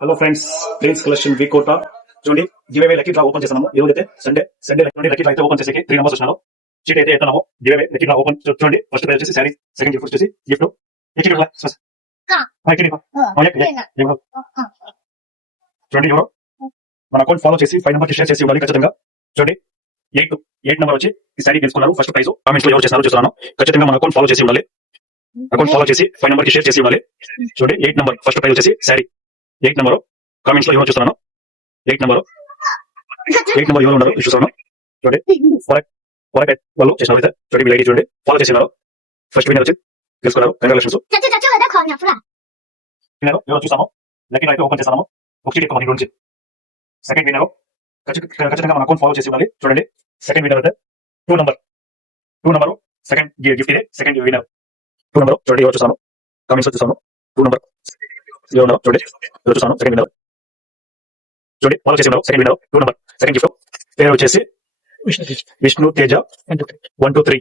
Hello friends, please collection week కోట చూడండి. Giveaway lucky draw open చేస్తున్నాము. ఈ రోజు అయితే సండే లక్కీ డ్రా అయితే ఓపెన్ చేసేకి 3 నంబర్స్ వచ్చినారు. షీట్ అయితే ఎత్తున్నాము. గివేవే లక్కీ డ్రా ఓపెన్ చూడండి. ఫస్ట్ ప్రైజ్ వచ్చేసి శారీ, సెకండ్ గిఫ్ట్ వచ్చేసి గిఫ్ట్. చూడండి, ఎవరు మన అకౌంట్ ఫాలో చేసి 5 నెంబర్ కి షేర్ చేసి ఉండాలి ఖచ్చితంగా. చూడండి, 8 నెంబర్ వచ్చి ఈ శారీ తీసుకున్నారు. ఫస్ట్ ప్రైజ్ కామెంట్స్ లో ఎవరు చేస్తారో చూస్తున్నాను. ఖచ్చితంగా మన అకౌంట్ ఫాలో చేసి ఉండాలి. అకౌంట్ ఫాలో చేసి 5 నెంబర్ కి షేర్ చేసి ఉండాలి. చూడండి, 8 నెంబర్ ఫస్ట్ ప్రైజ్ వచ్చేసి శారీ. 8 నెంబర్ కామెంట్స్ లో ఎవరు చూస్తున్నాను. 8 నెంబర్ ఎవరు ఉన్నారు చూస్తున్నాను. చూడండి, వాళ్ళు చేసినారు. అయితే చూడండి, మీ ఐడి చూడండి, ఫాలో చేసినారు. ఫస్ట్ విన్నర్ వచ్చి తెలుసుకున్నారు. కంగ్రాచులేషన్స్. విన్నర్ ఎవరు చూస్తాము. లక్కీ అయితే ఓపెన్ చేస్తాము. ఒకటి ఎక్కువ మనకి గురించి. సెకండ్ విన్నర్ ఖచ్చితంగా మన అకౌంట్ ఫాలో చేసి ఉండాలి. చూడండి, సెకండ్ విన్నర్ అయితే 2 నెంబర్ సెకండ్ గిఫ్ట్ ఇదే. సెకండ్ విన్నర్ 2 నెంబర్ చూడండి, ఎవరు చూస్తాము. కామెంట్స్ చూస్తాము. 2 నెంబర్ ఎవరు చూడండి, ఎవరు చూస్తాను. సెకండ్ విన్నర్ చూడండి, ఫాలో చేసి ఉన్నారు. Second winner 2 number second gift. పేరు వచ్చేసి విష్ణు తేజ 123.